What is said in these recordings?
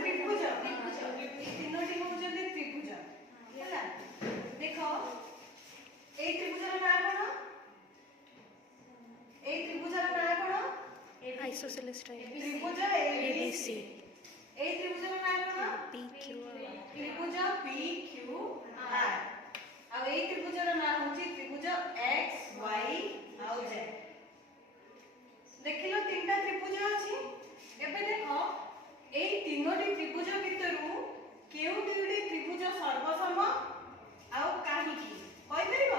त्रिभुज तीनोटी होउछन्ती त्रिभुज हैला देखो ए त्रिभुजर नाम कोन ए त्रिभुजर नाम कोन आइसोसेलेस त्रिभुज एबीसी ए त्रिभुजर नाम कोन पीक्यूआर त्रिभुज पीक्यूआर आ ए त्रिभुजर नाम होची त्रिभुज एक्स वाई आ जेड देखिलो तीनटा त्रिभुज अछि एबे देखो ए तीनोटी त्रिभुज भितरु केउ दुइटी त्रिभुज सर्वसम आ काहे की होय परबो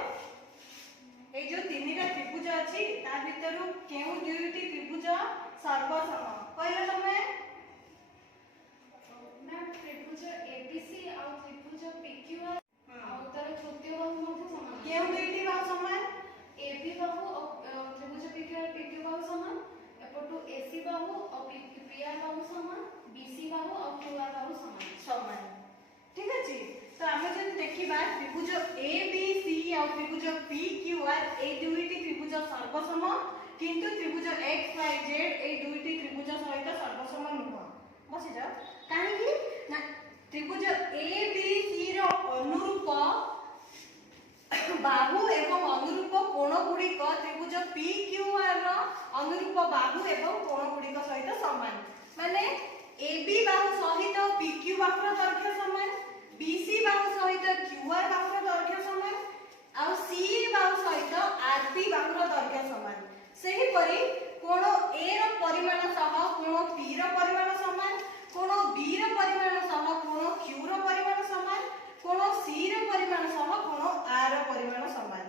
ए जो तीनटा त्रिभुज अछि ता भितरु केउ दुइटी त्रिभुज सर्वसम कहले तमे मैम त्रिभुज एबीसी आ त्रिभुज पीक्यूआर आ तार तृतीय बाहु मध्ये समान केउ दुइटी बाहु समान एबी बाहु त्रिभुज पीक्यूआर पीक्यू बाहु समान एपटू एसी बाहु और पीआर बाहु समान बीसी बाहु और क्यूआर बाहु समान समान ठीक अछि तो आमे जदि देखिबा त्रिभुज ए बी सी और त्रिभुज पी क्यू आर ए दुइटी त्रिभुज सर्वसम किंतु त्रिभुज एक्स वाई जेड ए दुइटी त्रिभुज सहित सर्वसम नुह बसि जा काहे कि ना त्रिभुज ए बी सी रो अनुरूप बाहु एवं अनुरूप कोण गुड़िक त्रिभुज पी क्यू आर रो अनुरूप बाहु एवं कोण गुड़िक सहित समान माने AB बाहु सहित PQ बाहुर दैर्घ्य समान BC बाहु सहित QR बाहुर दैर्घ्य समान आ CA बाहु सहित RP बाहुर दैर्घ्य समान सेही परि कोण A रो परिमाण सह कोण P रो परिमाण समान कोण B रो परिमाण सह कोण Q रो परिमाण समान कोण C रो परिमाण सह कोण R रो परिमाण समान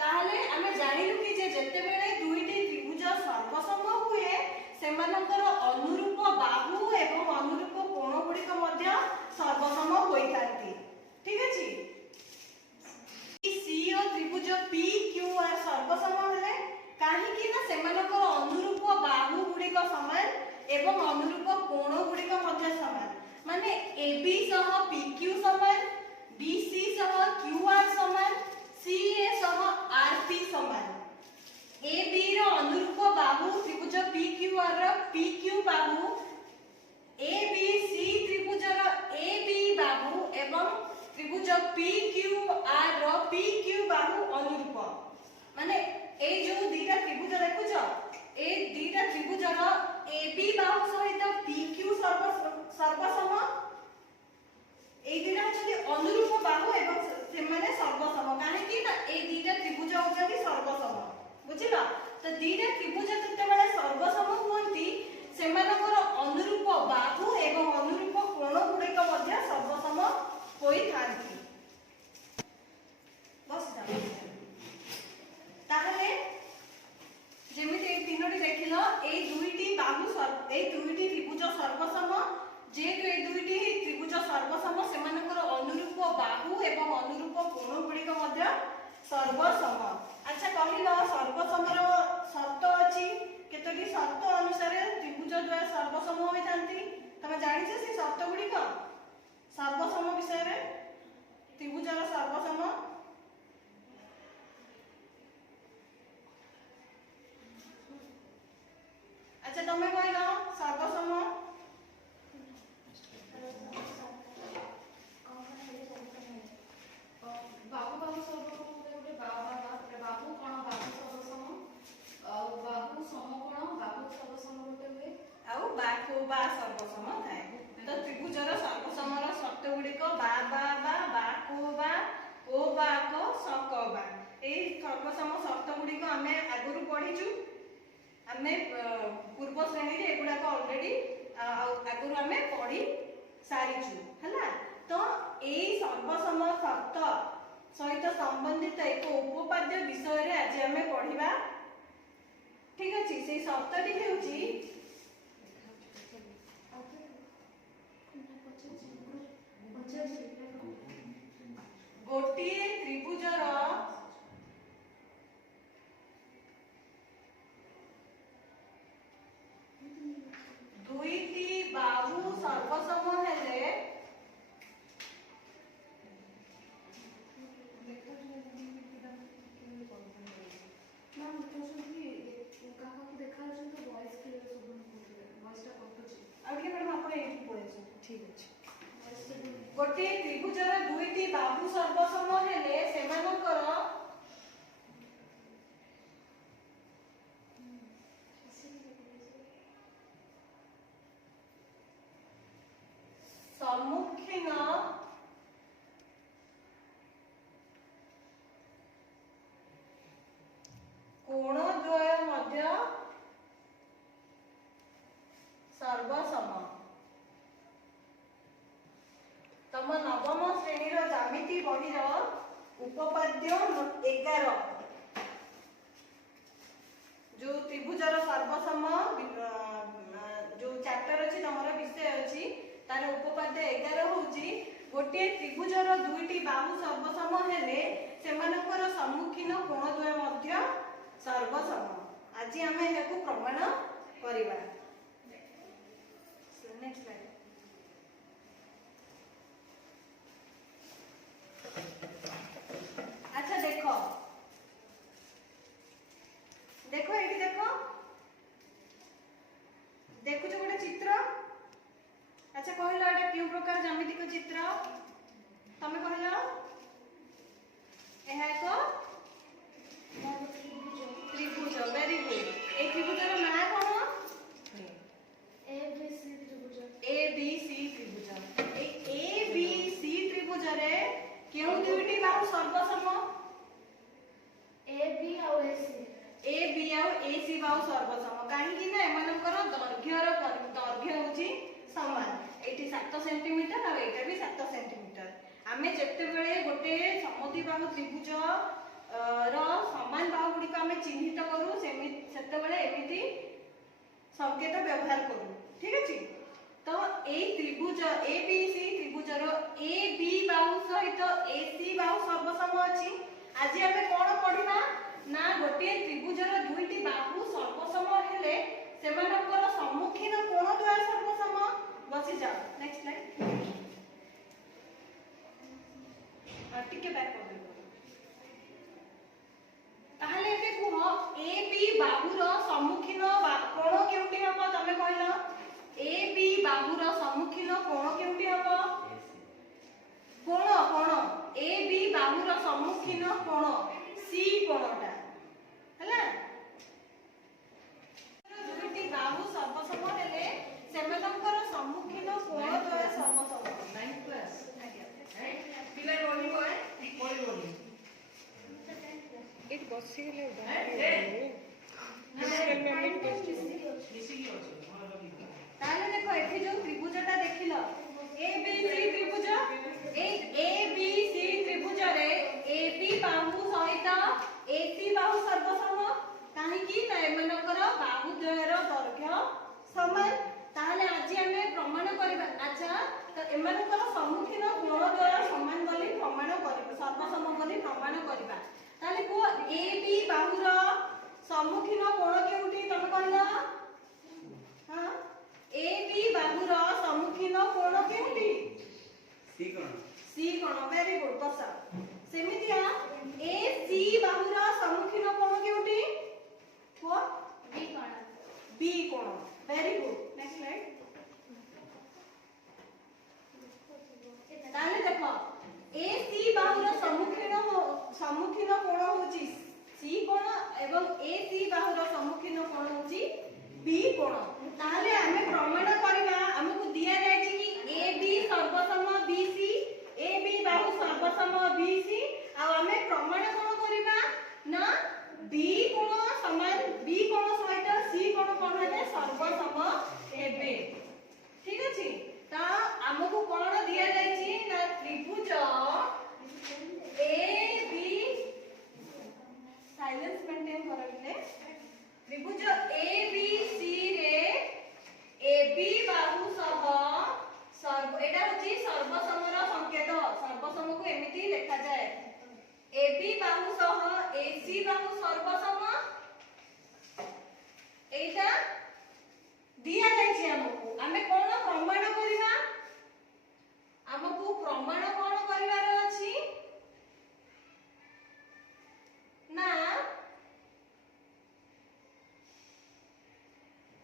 ताहले आमे जानिलु कि जे जते बेले दुईटी त्रिभुज सर्वसम हुए सेमानकर अनुरूप बाहु एवं अनुरूप कोण गुड़िक मध्य सर्वसम होइतांती ठीक अछि सी और त्रिभुज पी क्यू आर सर्वसम हेले काहे कि ना सेमानकर अनुरूप बाहु गुड़िक समान एवं अनुरूप कोण गुड़िक मध्य समान माने एबी सह पीक्यू समान बीसी सह क्यूआर समान सीए सह आरपी समान ए बी रो अनुरूप बाहु त्रिभुज PQR रो PQ बाहु ए बी सी त्रिभुज रो AB बाहु एवं त्रिभुज PQR रो PQ बाहु अनुरूप माने ए जो दीटा त्रिभुज देखुछो ए दीटा त्रिभुज रो AB बाहु सहित PQ सर्वसम ए दीटा होछथि अनुरूप बाहु एवं से माने सर्वसम काहे कि ना ए दीटा त्रिभुज होछथि सर्वसम बुझिला तो दीटा त्रिभुज जतेबेले सर्वसम हुअंती सेमानकर अनुरूप बाहु एवं अनुरूप कोण गुड़िक मध्य सर्वसम होई थांती बस ताहले जेमिति ए तीनोटी देखिलो ए दुईटी बाहु ए दुईटी त्रिभुज सर्वसम जेतु ए दुईटी त्रिभुज सर्वसम सेमानकर अनुरूप बाहु एवं अनुरूप कोण गुड़िक मध्य सर्वसम अच्छा कहिलो सर्वसमर शर्त अछि केतोटी शर्त अनुसार त्रिभुज द्वय सर्वसम होइतांती तमे जानिछ से शर्त गुडी को सर्वसम विषय रे त्रिभुजर सर्वसम अच्छा तमे कहिलो सर्वसम बाहु बाहु सर्वसम गोटे बाहु कोण बाहु सर्वसम बाहु समकोण बाहु सर्वसम गोटे हुए आउ बाहु बा सर्वसम थाए तो त्रिभुजर सर्वसमर शर्त गुड़िक बा को बा ओ बा को सक बा ए सर्वसम शर्त गुड़िक आमे आगुरु पढिचु आमे पूर्व श्रेणी रे एगुडा को ऑलरेडी आगुरु आमे पढी सारिचु हला तो ए सर्वसम शर्त सहित संबंधित एक उपपाद्य विषय रे आज आमे पढिबा ठीक अछि से शर्तटी हेउची गोटिए त्रिभुजर दुईटी बाहु सर्वसम हेले मैम देखा देखा तो वॉइस क्लियर सुबह ठीक अछि गोटे त्रिभुजर दुईटी बाहु सर्वसम हेले सेमानकर सम्मुखीन कोणद्वय मध्य सर्वसम तम नवम श्रेणी ज्यामिति बहिर उपपाद्य 11 जो त्रिभुजर सर्वसम जो चैप्टर अछि तमरा विषय अछि तार उपपाद्य 11 होची गोटे त्रिभुजर दुईटी बाहु सर्वसम हेले सेमानकर सम्मुखीन कोणद्वय मध्य सर्वसम आज आम यह प्रमाण करवा नेक्स्ट स्लाइड अच्छा देखो देखो ये देखो देखु जो गोटे चित्र अच्छा कहलो एटा क्यों प्रकार ज्यामितिक चित्र तमे कहलो एहा एक त्रिभुज वेरी गुड ए त्रिभुजर नाम कोन ए बी सी त्रिभुज ए बी सी त्रिभुज रे केउ दुईटी बाहु सर्वसम ए बी और ए सी बाहु सर्वसम काहे कि ना एमानकर दैर्घ्य होची समान एठी 7 सेंटीमीटर और एटा भी 7 सेंटीमीटर आमे जेते बेले गोटे समद्वि बाहु त्रिभुज रो समान बाहु गुडी को आमे चिन्हित करू सेते बेले एमिति संकेत व्यवहार करू ठीक अछि तो ए त्रिभुज A B C त्रिभुजर A B बाहु सहित ए सी बाहु सर्वसम अछि आज आमे कोन पढिबा ना गोटे त्रिभुजर दुईटी बाहु सर्वसम हेले सेमानकर सम्मुखीन कोण द्वय सर्वसम बसी जाओ नेक्स्ट स्लाइड टिके बैक कर दे ताहले एते कुह ए बी बाहुर सम्मुखीन कोण केउटी हबो तमे कहलो ए बी बाहुर सम्मुखीन कोण केउटी हबो कोण कोण ए बी बाहुर सम्मुखीन कोण सी कोणटा हला दुईटी बाहु सर्वसम हेले सेमानकर सम्मुखीन कोण द्वय सर्वसम 9 क्लास पिला रोनी होय कोई रोनी एक बसी ले ताले देखो एठी जो त्रिभुजटा देखिलो ए बी सी त्रिभुज ए बी सी त्रिभुज रे ए बी बाहु सहित ए सी बाहु सर्वसम काहे कि ना एमानकर बाहु द्वयर दैर्घ्य समान ताले आज हमें प्रमाण करबा अच्छा तो एमानकर सम्मुखीन कोण द्वय समान बोली प्रमाण करबा सर्वसम बोली प्रमाण करबा ताले को ए बी बाहुर सम्मुखीन कोण केउटी तमे कहला हां ए बी बाहुर सम्मुखीन कोण केउटी सी कोण वेरी गुड बसा सेमितिया ए सी बाहुर सम्मुखीन कोण केउटी को बी कोण वेरी गुड नेक्स्ट स्लाइड ताले देखो ए सी बाहुर सम्मुखीन कोण होची सी कोण एवं ए सी बाहुर सम्मुखीन कोण होची बी कोण ताले हमें प्रमाण करबा हमकु दिया जाय छी कि ए बी सर्वसम बी सी ए बी बाहु सर्वसम बी सी आ हमें प्रमाण कोन करबा ना बी कोण समान बी कोण सहित सी कोण कोन हेले सर्वसम हेबे ठीक अछि ता हमकु कोन दिया जाय छी ना त्रिभुज ए बी साइलेंस मेंटेन करबिले त्रिभुज ए बी सी रे ए बी बाहु सह सर्व एटा होची सर्वसमर संकेत सर्वसम को एमिति लिखा जाय ए बी बाहु सह ए सी बाहु सर्वसम एटा दिया जाय छी हमकु हमें कोन प्रमाण करिवा हमकु प्रमाण कोन करिवार अछि ना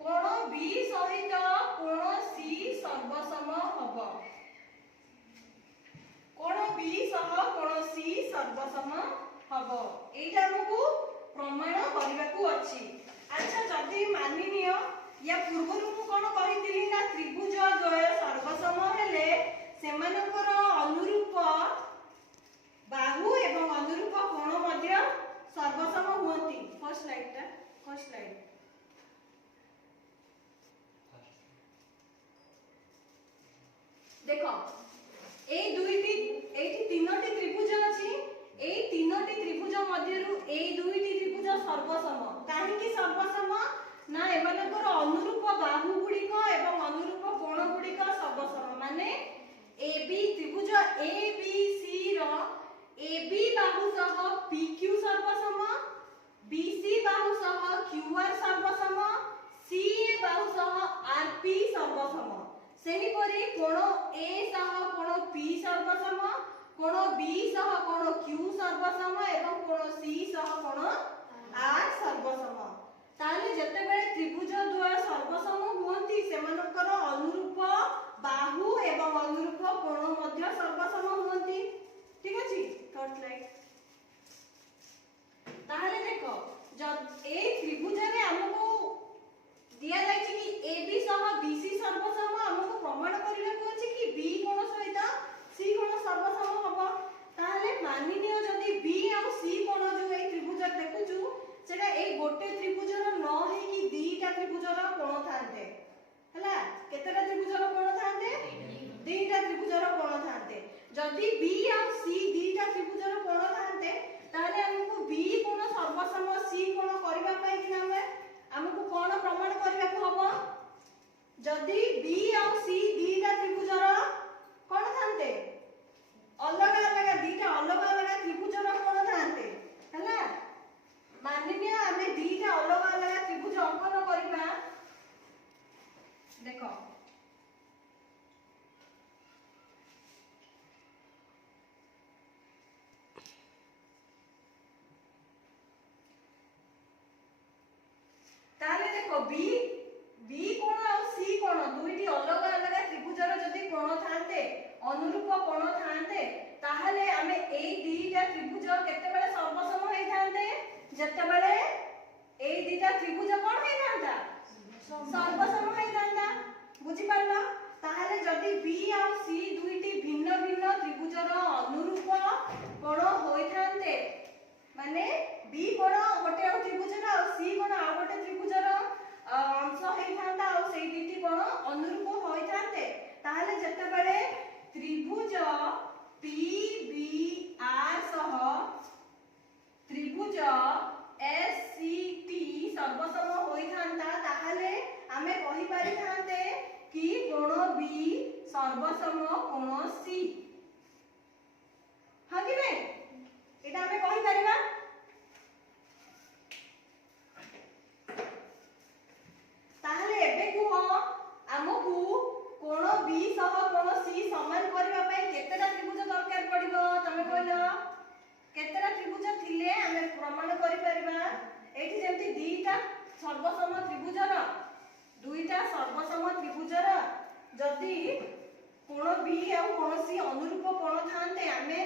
कोण बी सहित कोण सी सर्वसम हबो हब कोण बी सह कोण सी सर्वसम हब एटा हमकु प्रमाण करबाकू अछि। अच्छा जदि मानि नियो या पूर्वरु मु कोन कहितिली ना त्रिभुज द्वय सर्वसम हेले सेमानकर अनुरूप बाहु एवं अनुरूप कोण मध्य सर्वसम हुअंती। फर्स्ट स्लाइड देखो এই দুইটি এইটি তিনটি ত্রিভুজ আছে এই তিনটি ত্রিভুজ মধ্যরু এই দুইটি ত্রিভুজ সর্বসম কাহিকি সর্বসম না এমানকৰ অনুরূপ বাহু গুড়িক এবং অনুরূপ কোণ গুড়িক সর্বসম মানে AB ত্রিভুজ ABC ର AB বাহু সহ PQ সর্বসম BC বাহু সহ QR সর্বসম CA বাহু সহ RP সর্বসম सेही परी कोण A सह कोण P सर्वसम कोण B सह कोण Q सर्वसम एवं कोण C सह कोण R सर्वसम ताले जते बेले त्रिभुज द्वय सर्वसम हुअंती सेमानकर अनुरूप बाहु एवं अनुरूप कोण मध्य सर्वसम हुअंती। ठीक अछि थर्ड स्लाइड ताले देखो जब ए त्रिभुज रे हमको दिया जाय कि AB सह BC सर्वसम हमको प्रमाण करिला को अछि कि B कोण सहित C कोण सर्वसम हबो ताले मानि नियो जदि B और C कोण जो ए त्रिभुज देखुछु सेटा ए गोटे त्रिभुजर न हे कि दीटा त्रिभुजर कोण थांते हला केतेटा त्रिभुजर कोण थांते दीटा त्रिभुजर कोण थांते जदि B और C दीटा त्रिभुजर कोण थांते ताले हमको B कोण सर्वसम C कोण करबा पई कि ना हमको कोण प्रमाण करबाकू हबो जदि B और C दीटा त्रिभुजर कोण थांते अलग अलग दीटा अलग अलग त्रिभुजर कोण थांते हला मानिनिया हमें दीटा अलग अलग त्रिभुज अंकन करबा देखो ताले देखो B कोण और C कोण दुईटी अलग अलग त्रिभुजर जदि कोण थांते अनुरूप कोण थांते ताहले हमें एई दीटा त्रिभुज केतेबेले सर्वसम होई थांते जेतेबेले एई दीटा त्रिभुज कोण होई थांता सर्वसम होई थांता बुझी पारलो ताहले जदि B और C दुईटी भिन्न भिन्न त्रिभुजर अनुरूप कोण होई थांते माने B कोण गोटे और त्रिभुजर और C कोण आ गोटे त्रिभुजर अंश होई थांता और सेई दीटी कोण अनुरूप होई थांते ताहले जेतेबेले त्रिभुज PBR सह त्रिभुज SCT सर्वसम होई थांता ताहले हमें कहि पारि थांते कि कोण B सर्वसम कोण C हां कि नहीं एटा हमें कहि परिबा ताहले एबे कुह हमकु कोण B सह कोण C समान करबा पई केतेटा त्रिभुज दरकार पड़िबो तमे कहलो केतेटा त्रिभुज थिले हमें प्रमाण करि परिबा एठी जेंति दीटा सर्वसम त्रिभुजर दुईटा सर्वसम त्रिभुजर जदि कोण B और कोण C अनुरूप कोण थांते हमें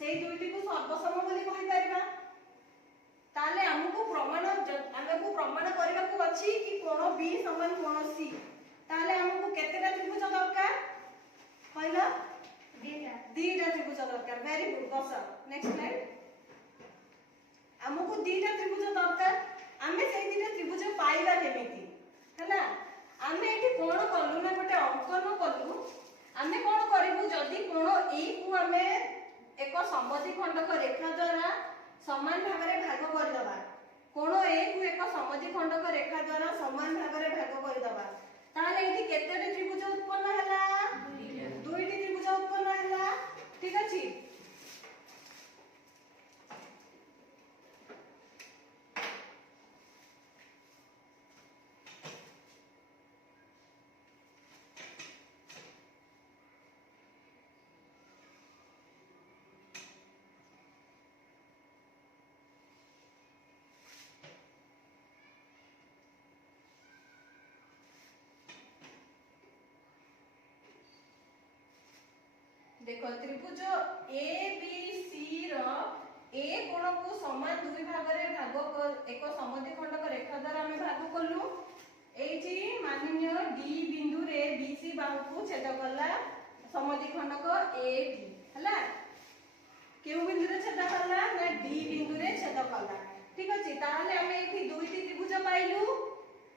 सेई दुईटी को सर्वसम बोली कहि परिबा ताले हमकु प्रमाण करबाकू अछि कि कोण B समान कोण C ताले हमकु केतेटा त्रिभुज दरकार कहलो दीटा त्रिभुज दरकार वेरी गुड बस नेक्स्ट स्लाइड हमकु दीटा त्रिभुज दरकार आमे सेई दीटा त्रिभुज पाइबा केमिति हला आमे एठी कोण कलु ना गोटे अंकन कलु आमे कोण करिवु जदि कोण A को आमे एक समद्विखंडक रेखा द्वारा समान भाग रे भाग कर दबा कोण A को एक समद्विखंडक रेखा द्वारा समान भाग रे भाग कर दबा ताले एठी केतेटा त्रिभुज उत्पन्न हला दुईटी त्रिभुज उत्पन्न हला ठीक अछि देखो त्रिभुज ए बी सी रो ए कोण को समान दुई भाग रे भाग एक समद्विखंडक रेखा द्वारा आम भाग कलु एठी माननीय डी बिंदु रे बीसी बाहु को छेद कला समद्विखंडक ए बी हला केउ बिंदु रे छेद कला ना डी बिंदु रे छेद कला ठीक अछि ताहले हम एठी दुईटी त्रिभुज पाइलु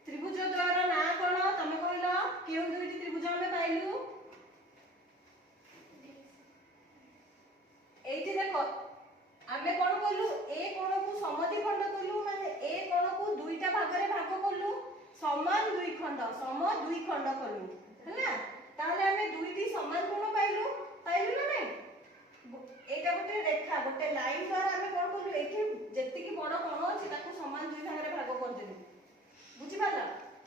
त्रिभुज द्वारा ना कोन तमे कहलो केउ दुईटी त्रिभुज हम पाइलु एठी देखो आमे कोन कलु ए कोण को समद्विखंड कलु माने ए कोण को दुईटा भाग रे भाग कलु समान दुई खंड सम दुई खंड कलु हैला ताले आमे दुईटी समान कोण पाइलु पाइलु ना नहीं एटा गोटे रेखा गोटे लाइन द्वारा आमे कोन कलु एठी जेति की बड़ कोण अछि ताकू समान दुई भाग रे भाग कर देलु बुझि पाला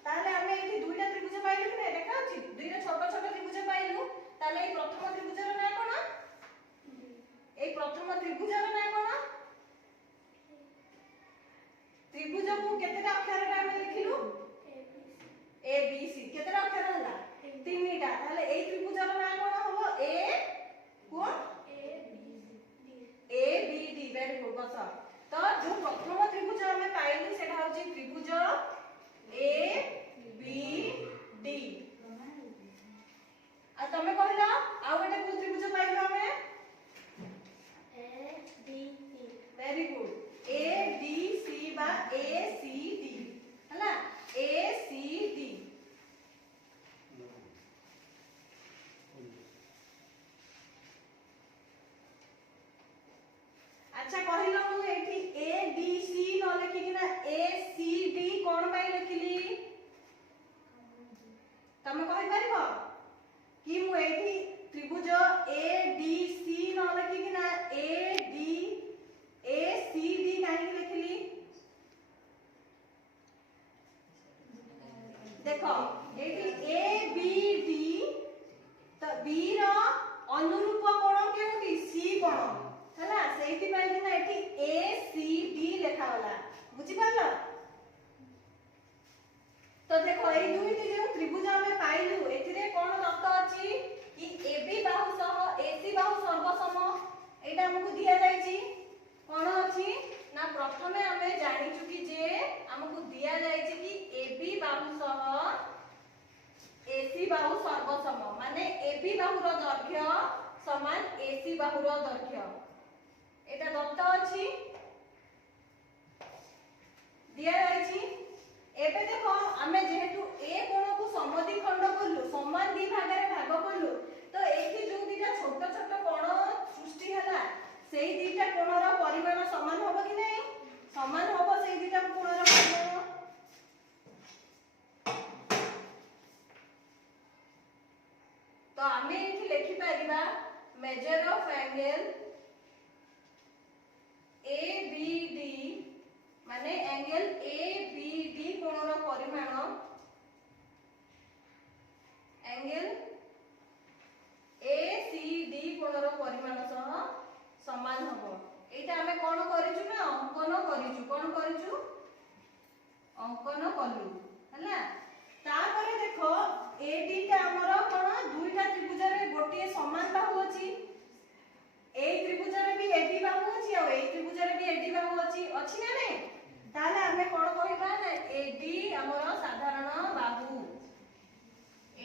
ताले आमे एठी दुईटा त्रिभुज पाइलु कि नहीं देखा अछि दुईटा छोट छोट त्रिभुज पाइलु ताले ए प्रथम त्रिभुजर ना कोन ए प्रथम त्रिभुजर ना कोन त्रिभुज को केतेटा अक्षर रे हम लिखिलु ए बी सी केतेटा अक्षर हला तीनटा ताले ए त्रिभुजर ना कोन हबो ए कोन A B D very good बस तो जो प्रथम त्रिभुज हम पाइलु सेटा होची त्रिभुज ए बी डी आ तमे कहला आ गोटे को त्रिभुज पाइलु हमें very good A B C बा ए सी डी हला ए सी डी अच्छा कहिलो मु एठी ए बी सी न लिखि किना ए सी डी कोन पाई लिखिली तमे कहि परिबो कि मु एठी त्रिभुज ए डी सी न लिखि किना ए सी डी काहे लिखिली देखो एठी ए बी डी तो बी रो अनुरूप कोण केउटी सी कोण हला सेठी पाई कि ना एठी ए सी डी लिखा होला बुझि पारलो तो देखो ए दुईटी जे त्रिभुज हमें पाइलु एथिरे कोण दत्त अछि कि एबी बाहु सह एसी बाहु सर्वसम एटा हमकु दिया जायछि कोण अछि ना प्रथमे हमें जानिछु कि जे हमकु दिया जायछि कि एबी बाहु सह एसी बाहु सर्वसम माने एबी बाहु रो दैर्घ्य समान एसी बाहु रो दैर्घ्य एटा दत्त अछि दिया जायछि एबे देखो हमें जेहेतु ए कोण को समद्विखंड करलु समान दी भाग रे भाग करलु तो एठी जो दीटा छोट छोट कोण सृष्टि हला सेही दीटा कोणर परिमाण समान होबो कि नहीं समान होबो सेही दीटा कोणर परिमाण तो हमें एठी लिखि परिबा measure of angle A B D माने एंगल ए बी डी कोणर परिमाण एंगल ए सी डी कोणर परिमाण सह समान हबो एटा हमें कोन करिछु ना अंकन करिछु कोन करिछु अंकन कलु हला तापरे देखो ए डी टा हमर कोन दुईटा त्रिभुज रे गोटे समान बाहु अछि ए त्रिभुज रे भी एडी बाहु अछि आ ए त्रिभुज रे भी एडी बाहु अछि ना नै ताले हमें कोन कहिबा ना एडी हमर साधारण बाहु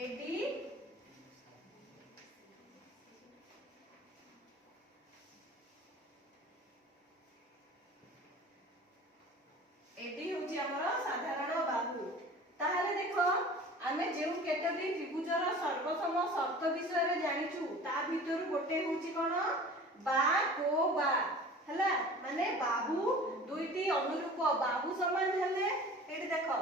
एडी एडी होची हमर साधारण बाहु ताहाले देखो हमें जेउ केतोटी त्रिभुजर सर्वसम शर्त विषय रे जानिछु ता भितरु गोटे होची कोन बा को बा हला माने बाहु दुईटी अनुरूप बाहु समान हेले एठी देखो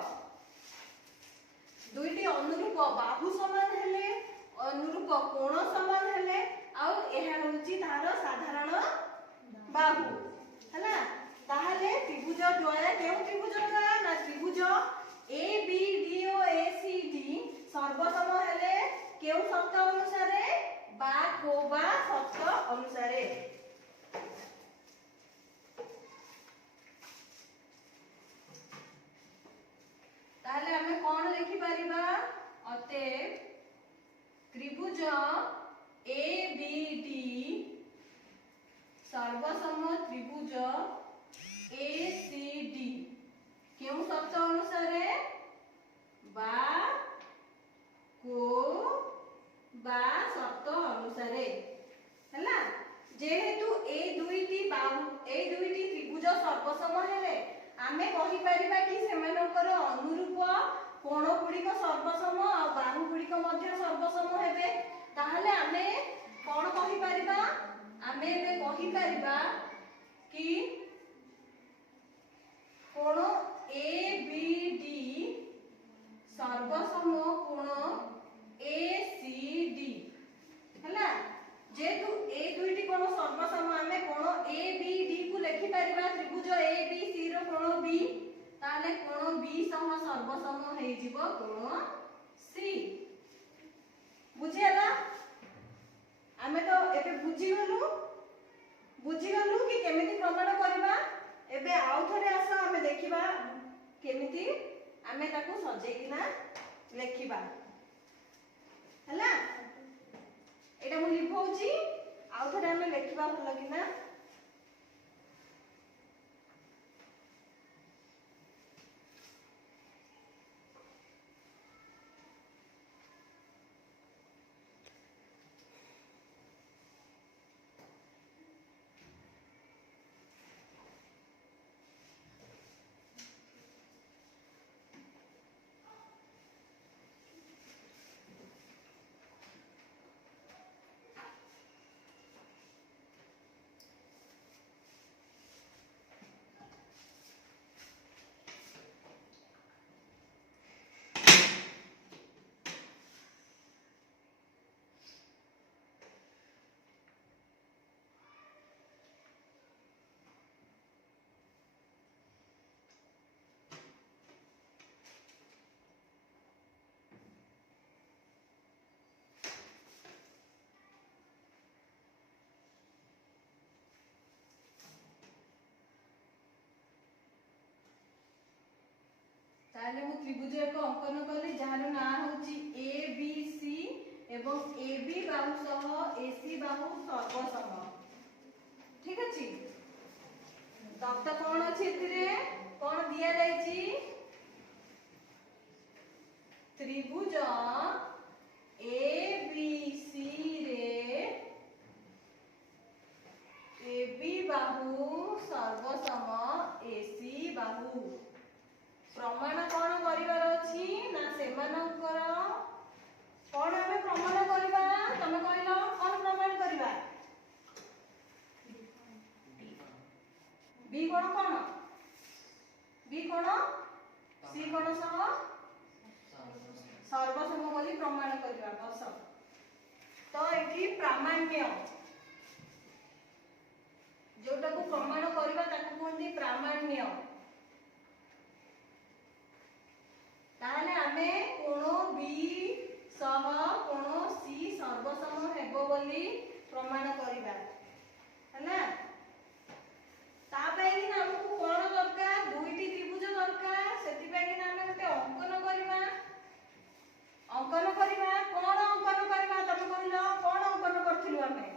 दुईटी अनुरूप बाहु समान हेले अनुरूप कोण समान हेले आ एहा होची तार साधारण बाहु हला ताहाले त्रिभुज द्वय केउ त्रिभुज द्वय ना त्रिभुज ए बी डी ओ ए सी डी सर्वसम हेले केउ शर्त अनुसारे बा को बा शर्त अनुसारे ताहले हमें कोन लिखि परिबा अतएव त्रिभुज ए बी डी सर्वसम त्रिभुज ए सी डी क्यों शर्त अनुसार बा को बा शर्त अनुसार है जेहेतु ए दुईटी त्रिभुज सर्वसम हेले आमे कहि परिबा कि सेमानकर अनुरूप कोण गुड़िक सर्वसम और बाहु गुड़िक मध्य सर्वसम हेबे ताहले आमे कोन कहि परिबा आमे एबे कहि परिबा कि कोण ए बी डी सर्वसम कोण ए सी डी हैला जेतु ए दुईटी कोण सर्वसम आमे कोण ए बी डी को लिखि परिबा त्रिभुज ए बी सी रो कोण बी ताले कोण बी सम सर्वसम हे जिवो कोण सी बुझियला आमे तो एबे बुझी गलु कि केमिति प्रमाण करबा एबे आउ थरे आस आमे देखिबा केमिति आमे ताकू सजेकिना लेखिबा हैला एटा मु लिखौची आउ थरे आमे लेखिबा भलो किना ताले मु त्रिभुज एक अंकन कली जार ना होची ए बी सी एवं ए बी बाहु सह ए सी बाहु सर्वसम ठीक अछि तब तो कोन अछि एथिरे कोन दिया जायछि त्रिभुज ए बी सी रे ए बी बाहु सर्वसम ए सी बाहु प्रमाण कौन करिवार अछि ना सेमानकर कौन हमें प्रमाण करिवा तमे कहिलो कौन प्रमाण करिवा बी कोण सी कोण सह सर्वसम बोली प्रमाण करिवा बस तो एठी प्रामाण्य जोटा को प्रमाण करिवा ताको कोनती प्रामाण्य ताहले आमे कोण बी सह कोण सी सर्वसम हेबो बोली प्रमाण करिबा हैला ता पई कि हमकु कोण दरकार दुईटी त्रिभुज दरकार सेति पई कि आमे गोटे अंकन करिबा कोण अंकन करिबा तमे कहिलो कोण अंकन करथिलु आमे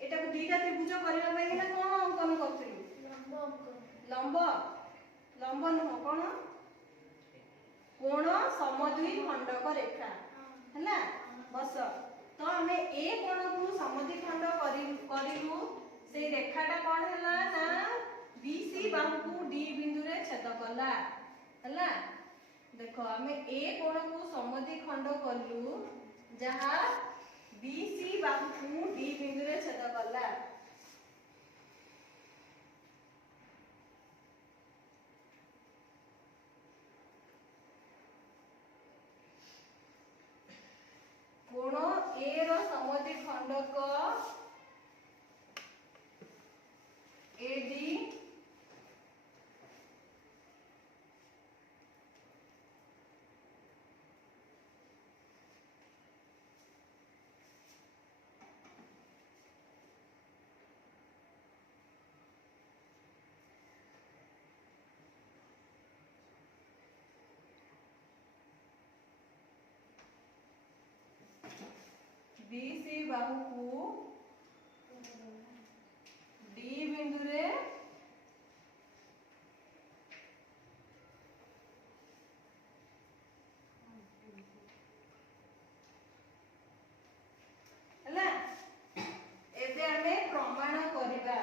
एटा को दुईटा त्रिभुज करिबा पई कि कोण अंकन करथिलु लंब न कोण कोण समद्वि खंडक रेखा हैला बस तो हमें ए कोण को समद्वि खंड करिलु से रेखाटा कोन हैला ना बीसी बाहु को डी बिंदु रे छेद कला हैला देखो हमें ए कोण को समद्वि खंड करलु जहा बीसी बाहु को डी बिंदु रे छेद कला कोण ए रो समद्वि खंडक एडी BC बाहु को D बिंदु रे ହେଲା ଏବେ ଆମେ ପ୍ରମାଣ କରିବା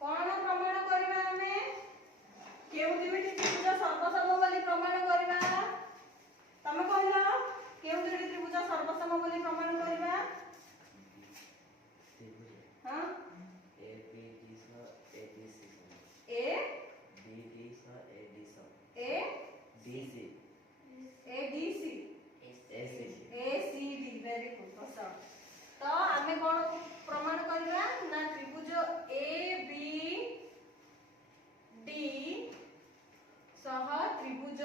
କଣ ପ୍ରମାଣ କରିବା ଆମେ କେଉଁ ଦୁଇଟି ତ୍ରିଭୁଜ ସର୍ବସମ ବୋଲି ପ୍ରମାଣ କରିବା ତମେ କହିଲ କେଉଁ ଦୁଇଟି ତ୍ରିଭୁଜ ସର୍ବସମ ବୋଲି ପ୍ରମାଣ କରିବା हां ए B D C A D C A B D C A D C A D C A D C A C A C D very good बस तो आमे कोन प्रमाण करबा ना त्रिभुज ए बी डी सह त्रिभुज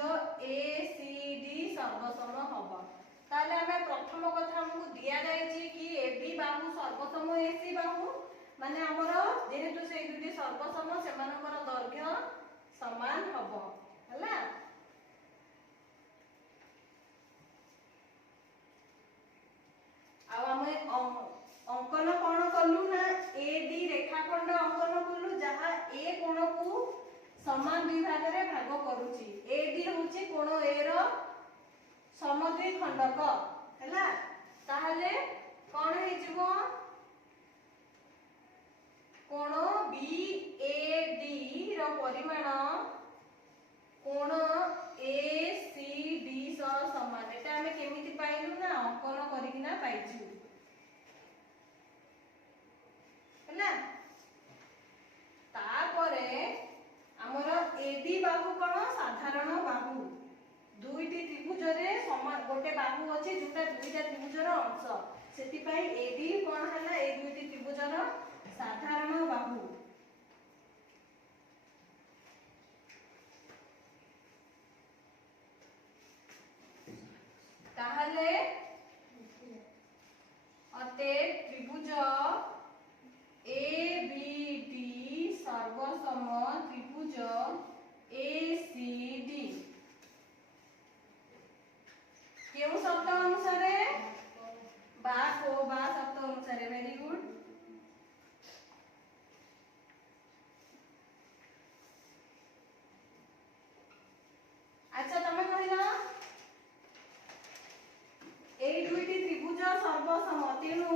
ए सी डी सर्वसम हबो ताले आमे प्रथम कथा हमकु दिया जायछि कि ए बी बाहु सर्वसम ए सी बाहु माने हमरो जेहेतु से दुटी सर्वसम सेमानकर दैर्घ्य समान हबो हला आ आमे अंकन कोन कलु ना ए डी रेखाखंड अंकन कलु जहा ए कोण को समान दुई भाग रे भाग करूची ए डी होची कोण ए रो समद्वि खंडक हैला ताहले कोन हे जीवो कोण बी ए डी रो परिमाण कोण ए सी डी सह समान एटा हमें केमिति पाइलु ना अंकन करिकिना पाइछु हैला तापरे हमर ए बी बाहु कोन साधारण बाहु दुईटी त्रिभुज रे समान गोटे बाहु अछि जोटा दुईटा त्रिभुज रो अंश सेति पई ए बी कोन हला ए दुईटी त्रिभुज रो साधारण बाहु ताहले अते त्रिभुज ए बी डी सर्वसम त्रिभुज ए सी डी केउ शब्द अनुसारे बा शब्द अनुसारे वेरी गुड अच्छा तमे कहिला এই দুইটি ত্রিভুজ সর্বসম তেণু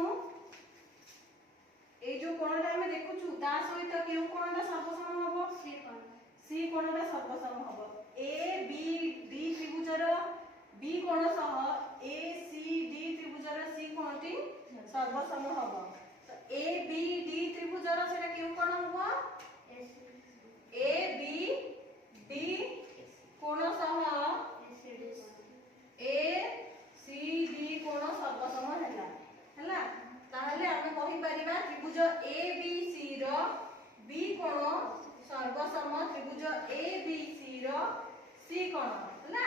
এই যে কোণটা আমি দেখুছু তা সহিত কেউ কোণটা সর্বসম হবো সি কোণটা সর্বসম হবো এ বি ডি ত্রিভুজর বি কোণ সহ এ সি ডি ত্রিভুজর সি কোণটি সর্বসম হবো তো এ বি ডি ত্রিভুজর সেটা কেউ কোণ হবো এ বি ডি কোণ সহ এ सी डी कोण सर्वसम हैला हैला ताहले हम कहि परिबा त्रिभुज A B C row B कोण सर्वसम त्रिभुज ए बी सी रो सी कोण हैला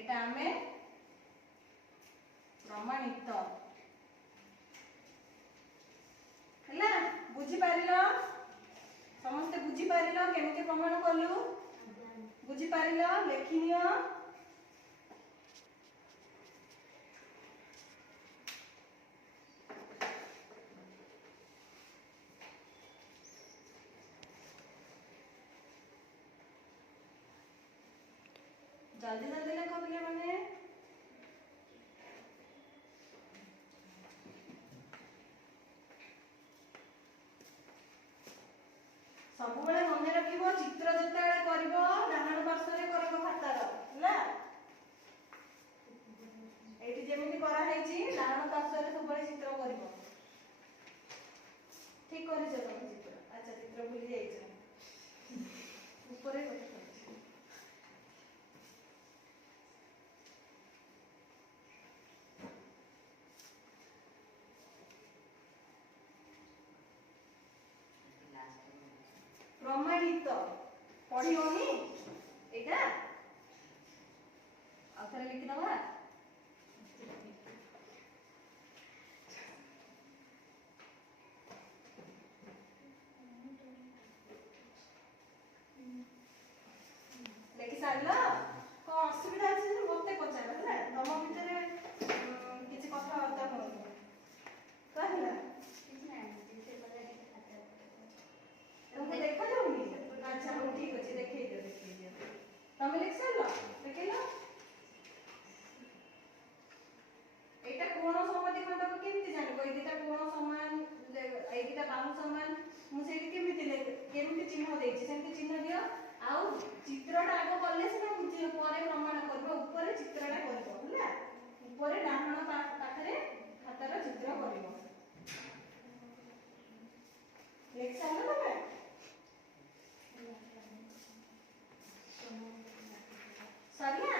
एटा हमें प्रमाणित हैला बुझी पारिलो समस्त बुझी पारिलो केमिति प्रमाण करलु बुझी पारिलो लेखिनियो जल्दी जल्दी लिखो पिले माने सब बेले मन रखिबो चित्र जतेले करबो डाहाण पार्श्वरे करबो खातार हैला एठी जेमिति करा हैची डाहाण पार्श्वरे सब बेले चित्र करबो ठीक करिछ तमे चित्र अच्छा चित्र भूली जाइछ ऊपरे कथा प्रमाणित पढ़ी होनी एटा आखरे लिखि दबा लेखि सारला को असुविधा अछि मते पचार हैला तम भितरे किछि कथा केमती जानिबो ए दिटा कोण समान ए दिटा बाहु समान मु सेठी केमती चिन्ह देछि सेमती चिन्ह दियो आउ चित्रटा आगो करले सेटा बुझी परे प्रमाण करबो ऊपर चित्रटा करबो होला ऊपर डाहण पाखरे हातर चित्र करबो लेख सारा तमे सरिया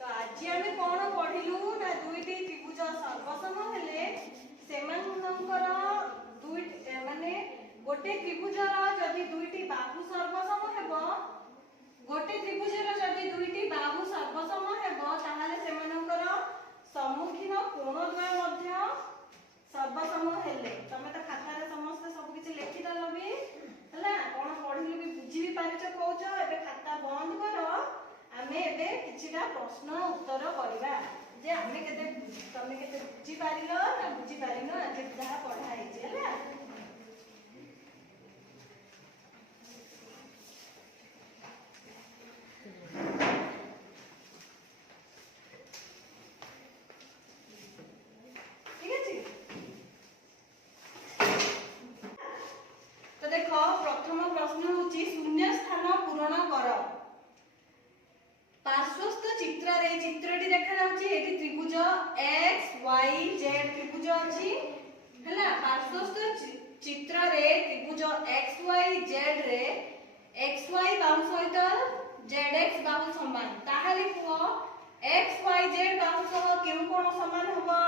तो आज आमे कोन पढिलु ना दुईटी त्रिभुज सर्वसम हेले सेमानकर दुई माने गोटे त्रिभुजर जदि दुईटी बाहु सर्वसम हेबो गोटे त्रिभुजर जदि दुईटी बाहु सर्वसम हेबो ताहाले सेमानकर सम्मुखीन कोण द्वय मध्य सर्वसम हेले तमे त खातारे समस्त सब किछि लेखि दलो भी हला कोन पढिलु भी बुझी भी पारिछ कहउछ एबे खाता बंद करो आमे एबे किछिटा प्रश्न उत्तर करिबा जे आमे केते तमे केते बुझी पारिलो ना बुझी पारिनो आज जहा पढा हेछि हला ठीक अछि तो देखो प्रथम प्रश्न होछि शून्य स्थान पूरण कर पार्श्वस्थ चित्र रे चित्रटी देखा जाउछि एटी त्रिभुज x y z त्रिभुज अछि हला पार्श्वस्थ चित्र रे त्रिभुज x y z रे x y बाहु सहित z x बाहु समान ताहाले को x y z बाहु सह केउ कोण समान होबो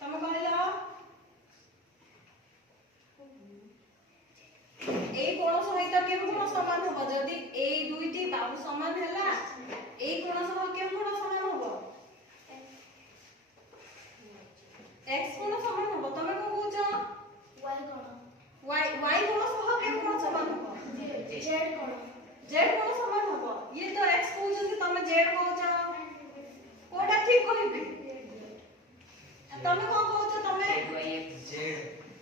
तमे कहलो ए कोण सहित केउ कोण समान होबो जदी ए दुईटी बाहु समान हैला ए कोण सह केउ कोण समान होबो x कोण समान होबो तमे को कहउछ y कोण y कोण सह केउ कोण समान होबो z कोण z कोण समान होबो ये तो x कहउछ तमे z कहउछ कोटा ठीक कहबी तमे को कहउछ तमे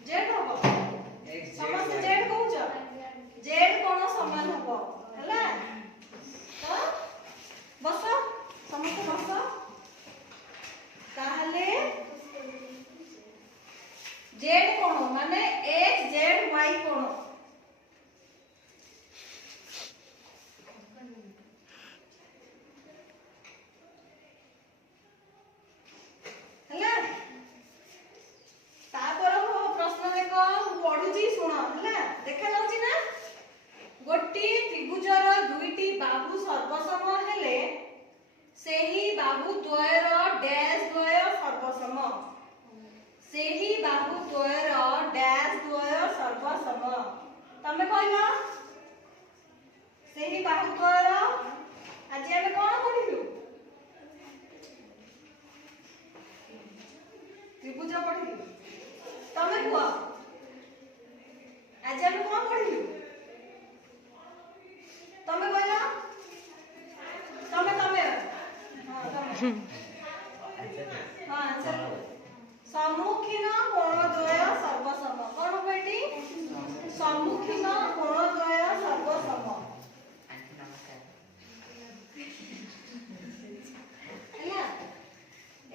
z होबो समस्त z कहउछ z कोण समान होबो हला तो बस समस्त बस ताहले z कोण माने x z y कोण हला तापर प्रश्न देखो पढुची सुन हला देखा जाउची ना गोटी त्रिभुजर दुईटी बाहु सर्वसम हेले सेही बाहु द्वयर डैश द्वय सर्वसम सेही बाहु द्वयर डैश द्वय सर्वसम तमे कहलो सेही बाहु द्वयर आज हम कोन पढिलु त्रिभुज पढिलु तमे कुआ आज हम कोन पढिलु तमे कहलो तमे हां तमे हां आंसर सम्मुखीन कोण द्वय सर्वसम कोन बेटी सम्मुखीन कोण द्वय सर्वसम हैला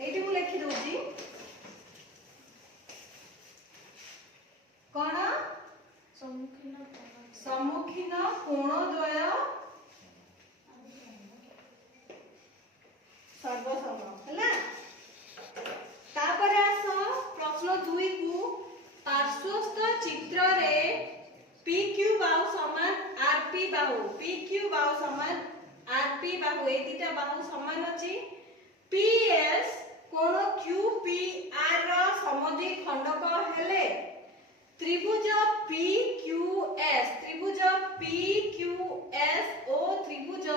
एठी मु लिखि दोची कोन सम्मुखीन कोण द्वय सर्वसम हैला तापर आस प्रश्न 2 को पार्श्वस्थ चित्र रे PQ बाहु समान RP बाहु PQ बाहु समान RP बाहु ए दिटा बाहु समान अछि PS कोण QPR रो समद्वि खंडक हेले त्रिभुज PQS ओ त्रिभुज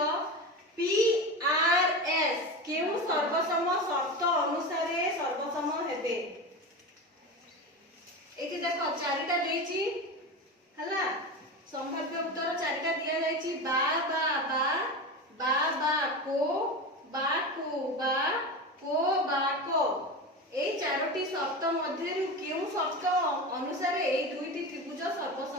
PRS केउ सर्वसम शर्त अनुसार सर्वसम हेबे एठी देखो चारिटा देछि हला संभाव्य उत्तर चारिटा दिया जायछि बा बा बा बा बा को बा को बा को बा को ए चारोटी शर्त मध्यरु केउ शर्त अनुसार ए दुईटी त्रिभुज सर्वसम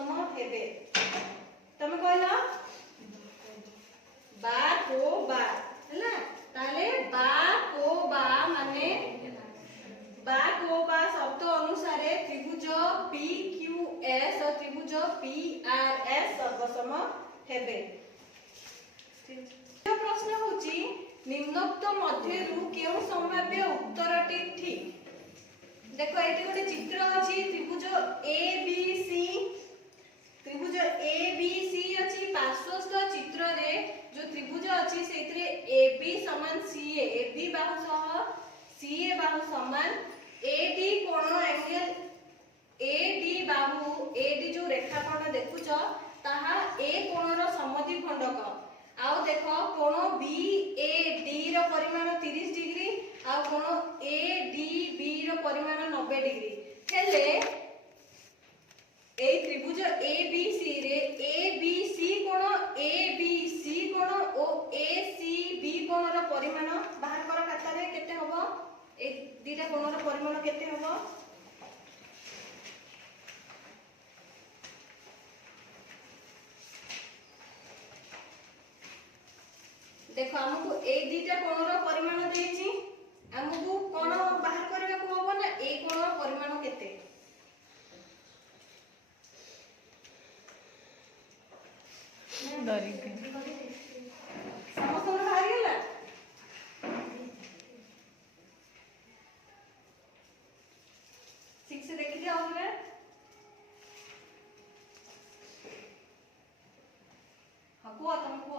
ତ୍ରିଭୁଜ PRS ସର୍ବସମ ହେବେ। ଦ୍ୱିତୀୟ ପ୍ରଶ୍ନ ହେଉଛି ନିମ୍ନୋକ୍ତ ମଧ୍ୟରୁ କେଉଁ ସମ୍ଭାବ୍ୟ ଉତ୍ତରଟି ଠିକ? ଦେଖ ଏଠି ଗୋଟେ ଚିତ୍ର ଅଛି ତ୍ରିଭୁଜ ABC, ତ୍ରିଭୁଜ ABC ଅଛି। ପାର୍ଶ୍ୱସ୍ଥ ଚିତ୍ରରେ जो त्रिभुज अछि सेथिरे AB समान CA, AB बाहु सह CA बाहु समान, AD कोण एंगल AD बाहु AD जो रेखाखंड देखुछ ताहा A कोणर समद्विखंडक। आउ देखो कोण BAD रो परिमाण 30 डिग्री आउ कोण ADB रो परिमाण 90 डिग्री हेले ए त्रिभुज ABC रे ABC कोण ABC कोण ओ ACB कोणर परिमाण बाहर कर खाता रे केते हबो? ए दीटा कोणर परिमाण केते हबो? देखो हमको ए दीटा कोणर परिमाण देछि, हमको कोण बाहर करबा को हबो ना ए कोणर परिमाण केते? डरी गई। समस्त बाहर गेला ठीक से देखि दिया होगा। हाँ को तुम को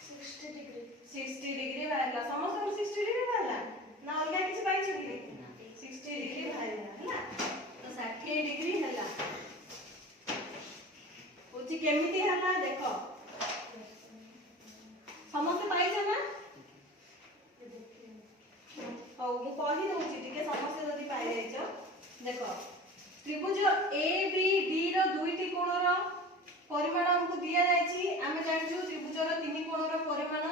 60 डिग्री 60 डिग्री बाहरला समस्त 60 डिग्री बाहरला ना अलगा किछ पाइ छथि 60 डिग्री बाहरला हैला तो 60 डिग्री हैला होची केमिति हैला देखो समस्त पाइ छ ना हौ मु कहि दउची टिके समस्त जदी पाइ जाय छ देखो त्रिभुज ABB रो दुईटी कोणर परिमाण हमको दिया जायछि। आमे जानिछु त्रिभुजर तीन कोणर परिमाण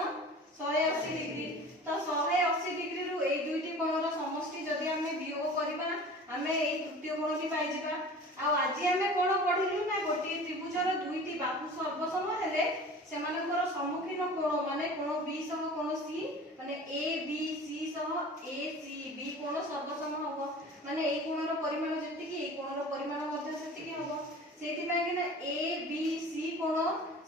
180 डिग्री तो 180 डिग्री रु ए दुईटी कोणर समष्टि जदी आमे वियोग करबा आमे ए तृतीय कोणटी पाइ जिबा। आ आज आमे कोण पढिलु ना गोटी त्रिभुजर दुईटी बाहु सर्वसम हेले सेमानकर सम्मुखीन कोण माने कोण B सह कोण C माने ABC सह ACB कोण सर्वसम हबो माने ए कोणर परिमाण जेति कि ए कोणर परिमाण मध्ये सेति कि हबो सेति पय कि ना ABC कोण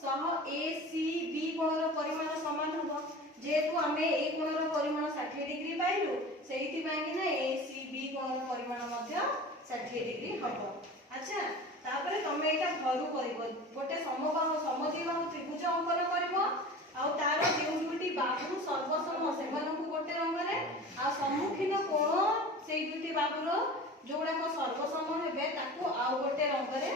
सह ACB कोणर परिमाण समान हबो जेतु आमे ए कोणर परिमाण 60 डिग्री पाइलु सेति पय कि ना ACB कोणर परिमाण मध्ये 60 डिग्री हबो। अच्छा तापरे तमे एटा घरु करिवो गोटे समबाहु समद्विबाहु त्रिभुज अंकन करिवो आ तार जे दुटी बाहु सर्वसम सेमानकु गोटे रंगरे आ सम्मुखीन कोण सेई दुटी बाहुर जोगुडा को सर्वसम हेबे ताकू आ गोटे रंगरे